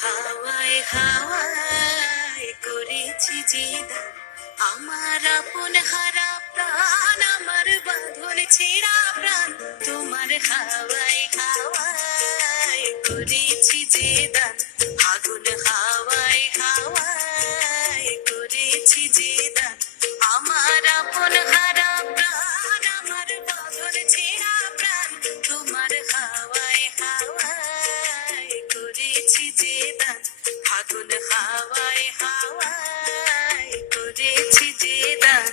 হাওয়ায় হাওয়ায় করেছি যে দান, আমার আপন হারা প্রাণ, আমার বাঁধন ছেঁড়া প্রাণ, তোমার হাওয়ায় হাওয়ায় করেছি যে দান, আগুন হাওয়ায় হাওয়ায় করেছি যে দান, আমার আপন হারা প্রাণ, আমার বাঁধন ছেঁড়া প্রাণ, তোমার হাওয়ায় হাওয়ায় করেছি যে দান, আগুন হাওয়ায় হাওয়ায় করেছি যে দান।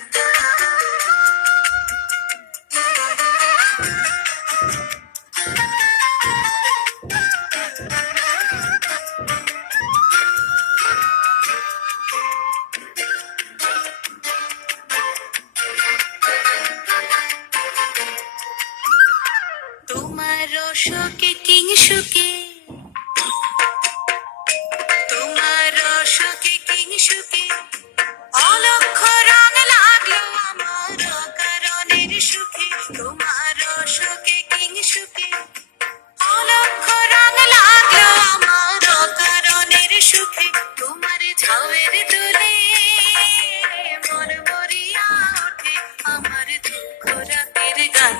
তোমার রসকে কিংসুকে, তোমার রসকে কিংসুকে, অলক্ষ রং লাগলো আমার কারণের সুখে, তোমার রসকে কিংসুকে, অলক্ষ রং লাগলো আমার কারণের সুখে, তোমার ঝাউয়ের দোলে মন মরিয়া ওঠে আমার দুঃখ রাতের গান,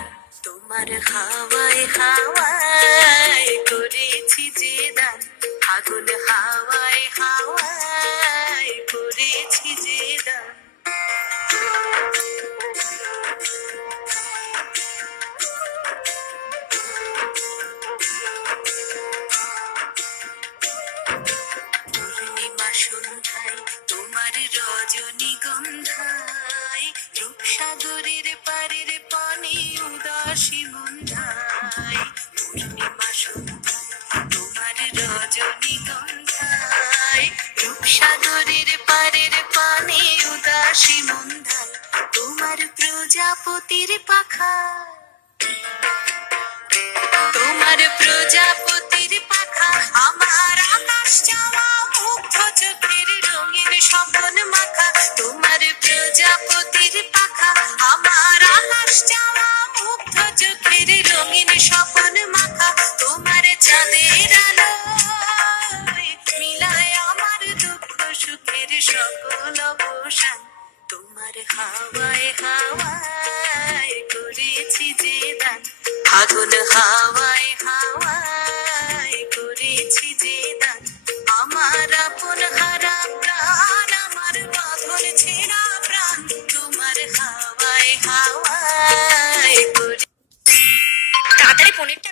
তোমার হাওয়ায় হাওয়ায় করেছি যে দান, আগুন হাওয়ায় হাওয়ায় করেছি যে দান। পূর্ণিমা সন্ধ্যায় তোমার রজনীগন্ধায়, রূপসাগরের পারের পানে উদাসী মন্ধায়, পূর্ণিমা সন্ধ্যায় তোমার রজনীগন্ধায়, রূপসাগরের পারের পানে উদাসী মন্ধায়, তোমার প্রজাপতির পাখা, তোমার প্রজাপতির পাখা, আমার আকাশ চাওয়া মুগ্ধ চোখের রঙিন স্বপন মাখা, তোমার প্রজাপতির পাখা, আমার আকাশ চাওয়া মুগ্ধ চোখের রঙিন স্বপন মাখা, তোমার চাঁদের আলো মিলায় আমার দুঃখ সুখের সকল অবসান, তোমার হাওয়ায় হাওয়ায় করেছি যে দান, আগুন হাওয়ায় হাওয়ায় করেছি যে দান, আমার আপন হারা প্রাণ, আমার বাঁধন ছেঁড়া প্রাণ, তোমার হাওয়ায় হাওয়ায় করে। তাড়াতাড়ি পনিরটা